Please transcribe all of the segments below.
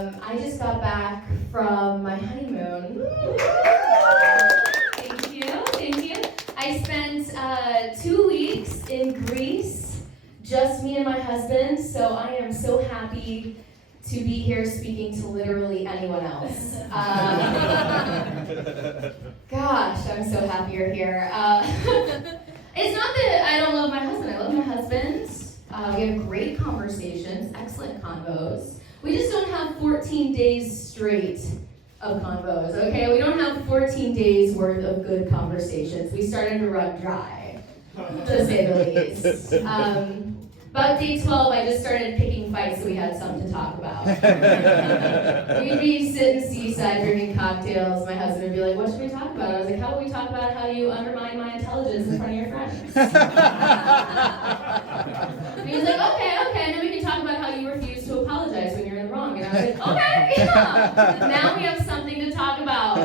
I just got back from my honeymoon. Thank you. I spent 2 weeks in Greece, just me and my husband, so I am so happy to be here speaking to literally anyone else. Gosh, I'm so happy you're here. It's not that I don't love my husband. I love my husband. We have great conversations, excellent convos. We just don't have 14 days straight of convos, okay? We don't have 14 days worth of good conversations. We started to run dry, to say the least. About day 12, I just started picking fights so we had something to talk about. We'd be sitting seaside drinking cocktails. My husband would be like, what should we talk about? I was like, how about we talk about how you undermine my intelligence in front of your friends? And he was like, okay, and then we can talk about how you refuse to apologize when you're in the wrong. And I was like, okay, yeah. Now we have something to talk about.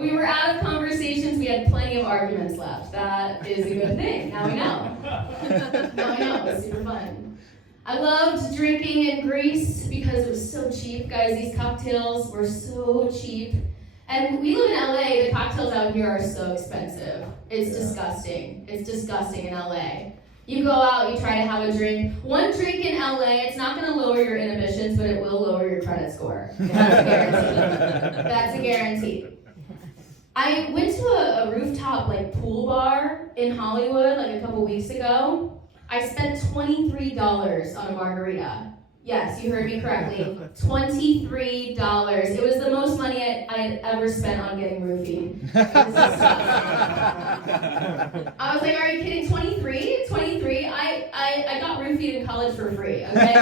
We were out of conversations. We had plenty of arguments left. That is a good thing. Now we know. It was super fun. I loved drinking in Greece because it was so cheap. Guys, these cocktails were so cheap. And we live in LA. The cocktails out here are so expensive. It's disgusting. It's disgusting in LA. You go out, you try to have a drink. One drink in LA, it's not going to lower your inhibitions, but it will lower your credit score. That's a guarantee. That's a guarantee. I went to a rooftop pool bar in Hollywood a couple weeks ago. I spent $23 on a margarita. Yes, you heard me correctly. $23. It was the most money I'd ever spent on getting roofied. I was like, are you kidding? 23? I got roofied in college for free, okay?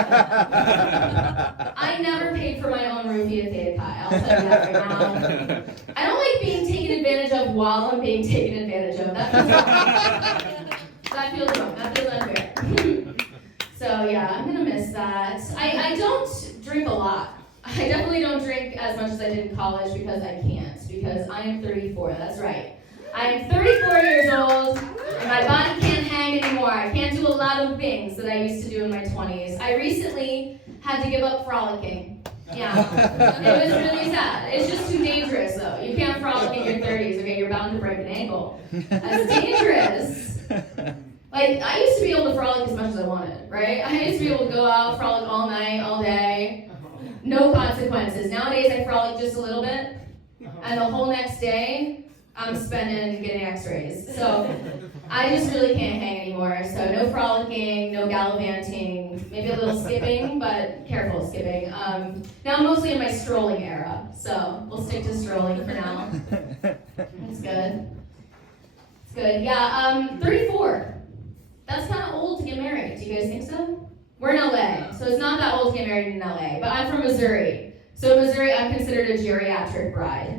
I never paid for my own roofie at Theta Chi. I'll tell you that right now. I don't like being taken advantage of while I'm being taken advantage of. That feels wrong. That feels unfair. So yeah, I'm gonna miss that. I don't drink a lot. I definitely don't drink as much as I did in college because I can't. Because I am 34, that's right. I am 34 years old, and my body can't hang anymore. I can't do a lot of things that I used to do in my 20s. I recently had to give up frolicking. Yeah, it was really sad. It's just too dangerous though. You can't frolic in your 30s, okay? You're bound to break an ankle. That's dangerous. I used to be able to frolic as much as I wanted, right? I used to be able to go out, frolic all night, all day, no consequences. Nowadays, I frolic just a little bit, and the whole next day, I'm spending getting x-rays. So I just really can't hang anymore. So no frolicking, no gallivanting, maybe a little skipping, but careful skipping. Now I'm mostly in my strolling era, so we'll stick to strolling for now. That's good. It's good. Yeah, 34. That's kind of old to get married. Do you guys think so? We're in LA, so it's not that old to get married in LA. But I'm from Missouri. So in Missouri, I'm considered a geriatric bride.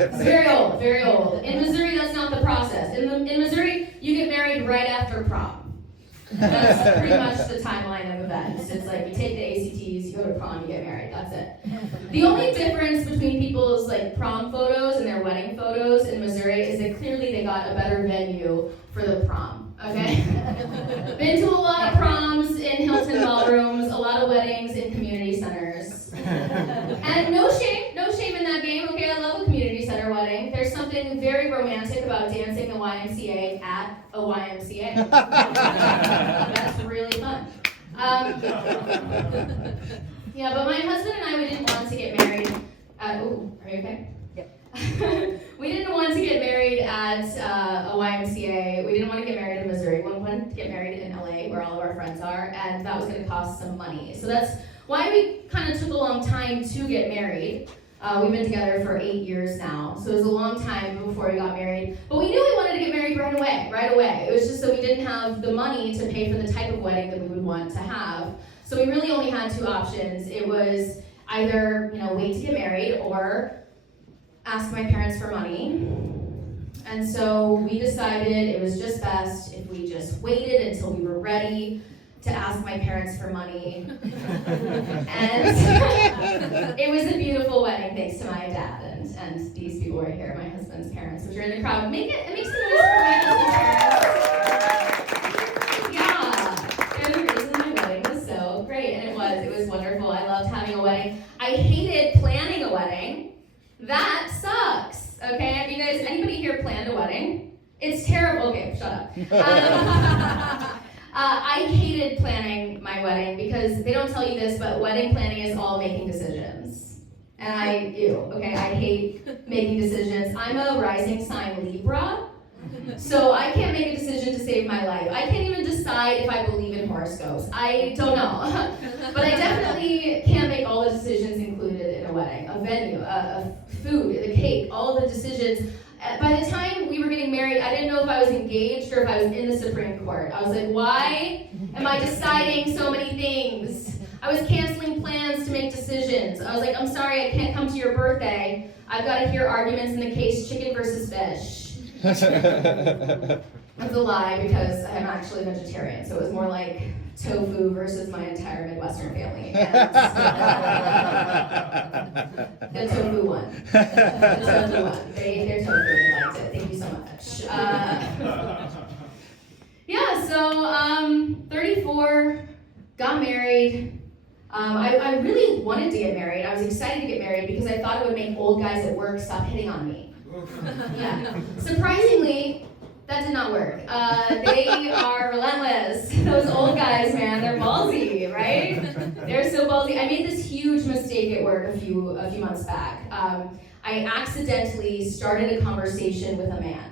It's very old, very old. In Missouri, that's not the process. In Missouri, you get married right after prom. That's pretty much the timeline of events. It's like you take the ACTs, you go to prom, you get married. That's it. The only difference between people's prom photos and their wedding photos in Missouri is that clearly they got a better venue for the prom. Okay? Been to a lot of proms in Hilton ballrooms, a lot of weddings in community centers. And no shame in that game, okay? I love a community center wedding. There's something very romantic about dancing the YMCA at a YMCA. That's really fun. Yeah, but my husband and I, we didn't want to get married at, are you okay? We didn't want to get married at a YMCA. We didn't want to get married in Missouri. We wanted to get married in LA, where all of our friends are, and that was going to cost some money. So that's why we kind of took a long time to get married. We've been together for 8 years now, so it was a long time before we got married. But we knew we wanted to get married right away. It was just that we didn't have the money to pay for the type of wedding that we would want to have. So we really only had two options. It was either, wait to get married or ask my parents for money. And so we decided it was just best if we just waited until we were ready to ask my parents for money. And it was a beautiful wedding thanks to my dad and these people right here, my husband's parents, which are in the crowd. It makes some noise for my husband's parents. Yeah, they're the reason my wedding was so great, and it was. because it was wonderful. I loved having a wedding. I hated planning a wedding. That sucks. Okay, have you guys, anybody here planned a wedding? It's terrible. Okay, shut up. I hated planning my wedding because they don't tell you this, but wedding planning is all making decisions. And I do, okay? I hate making decisions. I'm a rising sign Libra, so I can't make a decision to save my life. I can't even decide if I believe in horoscopes. I don't know. But I definitely can't make all the decisions included in a wedding, a venue, a food, the cake, all the decisions. By the time we were getting married, I didn't know if I was engaged or if I was in the Supreme Court. I was like, why am I deciding so many things? I was canceling plans to make decisions. I was like, I'm sorry, I can't come to your birthday. I've got to hear arguments in the case chicken versus fish. That's a lie because I'm actually vegetarian, so it was more like tofu versus my entire Midwestern family. And the tofu won. The tofu won. They ate their tofu and they liked it. Thank you so much. Yeah, so 34, got married. I really wanted to get married. I was excited to get married because I thought it would make old guys at work stop hitting on me. Yeah. Surprisingly, that did not work. They are relentless. Those old guys, man, they're ballsy, right? They're so ballsy. I made this huge mistake at work a few months back. I accidentally started a conversation with a man.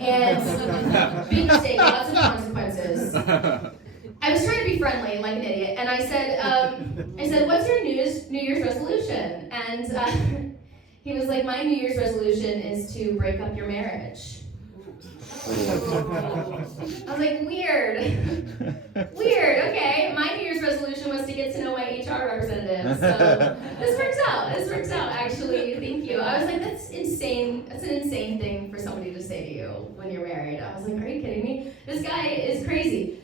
And big mistake, lots of consequences. I was trying to be friendly, like an idiot, and I said, "What's your New Year's resolution?" And he was like, "My New Year's resolution is to break up your marriage." I was like, weird, okay. My New Year's resolution was to get to know my HR representative, so this works out, actually, thank you. I was like, that's insane, that's an insane thing for somebody to say to you when you're married. I was like, are you kidding me? This guy is crazy.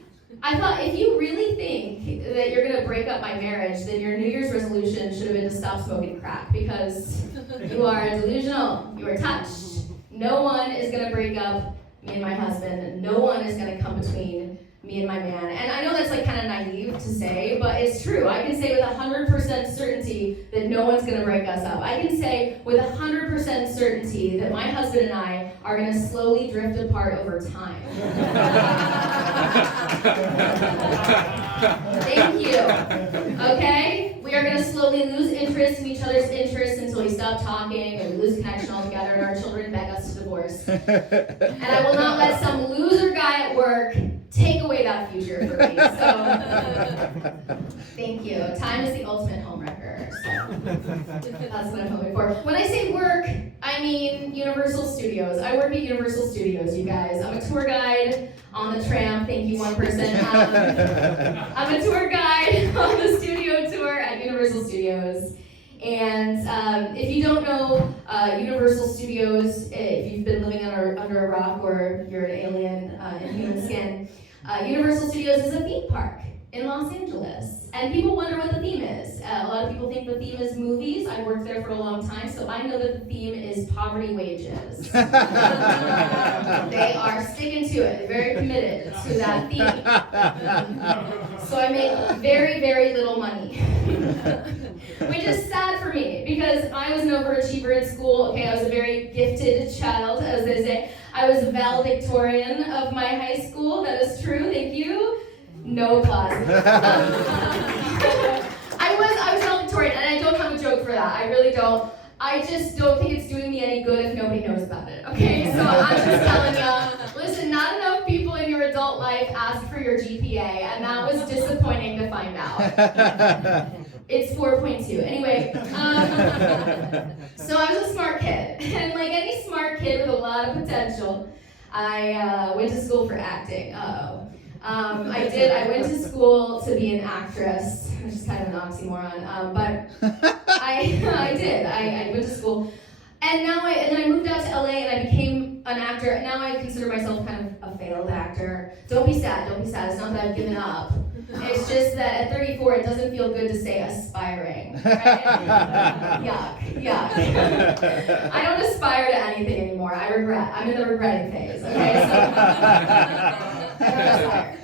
I thought, if you really think that you're going to break up my marriage, then your New Year's resolution should have been to stop smoking crack, because you are delusional, you are touched. No one is going to break up me and my husband. No one is going to come between me and my man. And I know that's like kind of naive to say, but it's true. I can say with 100% certainty that no one's going to break us up. I can say with 100% certainty that my husband and I are going to slowly drift apart over time. Thank you. Okay? We are going to slowly lose interest in each other's interests until we stop talking and we lose connection altogether and our children beg us to divorce. And I will not let some loser guy at work take away that future for me. So, thank you. Time is the ultimate homewrecker. So, that's what I'm hoping for. When I say work, I mean Universal Studios. I work at Universal Studios, you guys. I'm a tour guide on the tram. Thank you, one person. I'm a tour guide on the studio tour at Universal Studios. And if you don't know Universal Studios, if you've been living under a rock or you're an alien in human skin, Universal Studios is a theme park in Los Angeles. And people wonder what the theme is. A lot of people think the theme is movies. I've worked there for a long time, so I know that the theme is poverty wages. They are sticking to it. They're very committed to that theme. So I make very, very little money. Which is sad for me, because I was an overachiever in school. Okay, I was a very gifted child, as they say. I was valedictorian of my high school. That is true, thank you. No applause. I was valedictorian, and I don't have a joke for that. I really don't. I just don't think it's doing me any good if nobody knows about it, okay? So I'm just telling you, listen, not enough people in your adult life asked for your GPA, and that was disappointing to find out. It's 4.2. Anyway, so I was a smart kid, and like any smart kid with a lot of potential, I went to school for acting. I went to school to be an actress, which is kind of an oxymoron, but I did. I went to school, and then I moved out to LA and I became an actor. And now I consider myself kind of a failed actor. Don't be sad. It's not that I've given up. It's just that at 34, it doesn't feel good to say aspiring. Right? Yuck. I don't aspire to anything anymore. I regret. I'm in the regretting phase. Okay, so I don't aspire.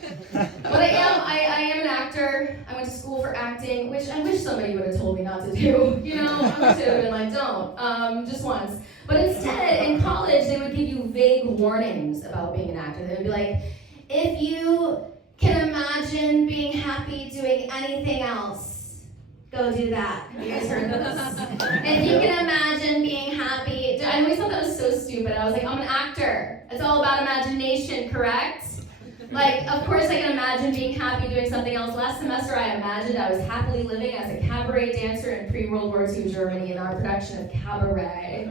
But I am an actor. I'm went to school for acting, which I wish somebody would have told me not to do. You know, I wish they would have been like, don't, just once. But instead, in college, they would give you vague warnings about being an actor. They would be like, if you can imagine being happy doing anything else, go do that. Have you guys heard this? If you can imagine being happy, I always thought that was so stupid. I was like, I'm an actor. It's all about imagination, correct? Like, of course I can imagine being happy doing something else. Last semester I imagined I was happily living as a cabaret dancer in pre-World War II Germany in our production of Cabaret.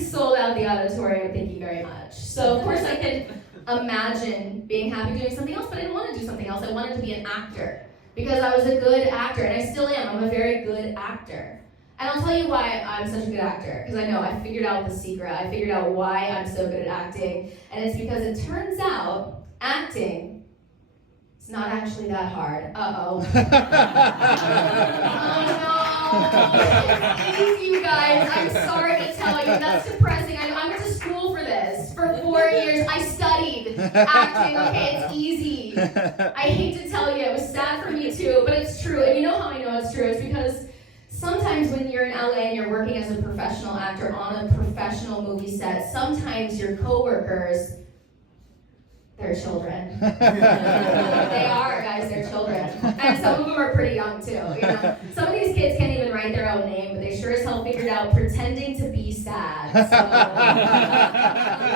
Sold out the auditorium, thank you very much. So of course I could imagine being happy doing something else, but I didn't want to do something else. I wanted to be an actor because I was a good actor, and I still am. I'm a very good actor. And I'll tell you why I'm such a good actor, because I know I figured out the secret. I figured out why I'm so good at acting, and it's because it turns out acting is not actually that hard. Uh-oh. Oh no, it's easy, you guys. I'm sorry to tell you, that's depressing. I went to school for this for 4 years. I studied acting, okay, it's easy. I hate to tell you, it was sad for me too, but it's true. And you know how I know it's true? It's because sometimes when you're in LA and you're working as a professional actor on a professional movie set, sometimes your coworkers, they're children. They are, guys, they're children. And some of them are pretty young too, you know. Some of these kids can't even write their own name, but they sure as hell figured out pretending to be sad. So,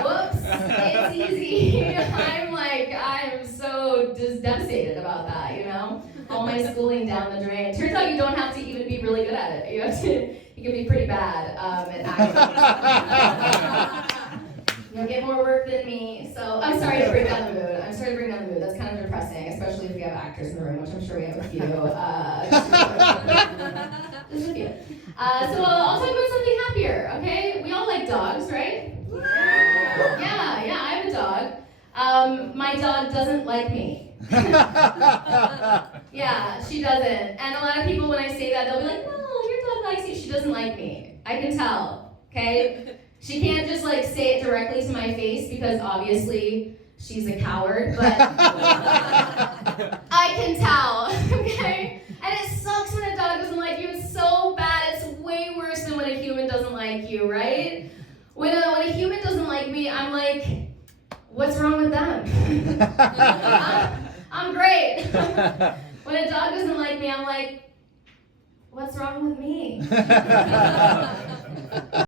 whoops, it's easy. I'm so just devastated about that, you know. All my schooling down the drain. Turns out you don't have to even be really good at it. You can be pretty bad at acting. You'll get more work than me. So I'm sorry to bring down the mood. That's kind of depressing, especially if we have actors in the room, which I'm sure we have a few. Just a few. So I'll talk about something happier, okay? We all like dogs, right? Yeah, I have a dog. My dog doesn't like me. Yeah, she doesn't. And a lot of people, when I say that, they'll be like, no, your dog likes you. She doesn't like me. I can tell, okay? She can't just like say it directly to my face because obviously she's a coward, but I can tell, okay? And it sucks when a dog doesn't like you. It's so bad. It's way worse than when a human doesn't like you, right? When a human doesn't like me, I'm like, what's wrong with them? I'm great. When a dog doesn't like me, I'm like, what's wrong with me?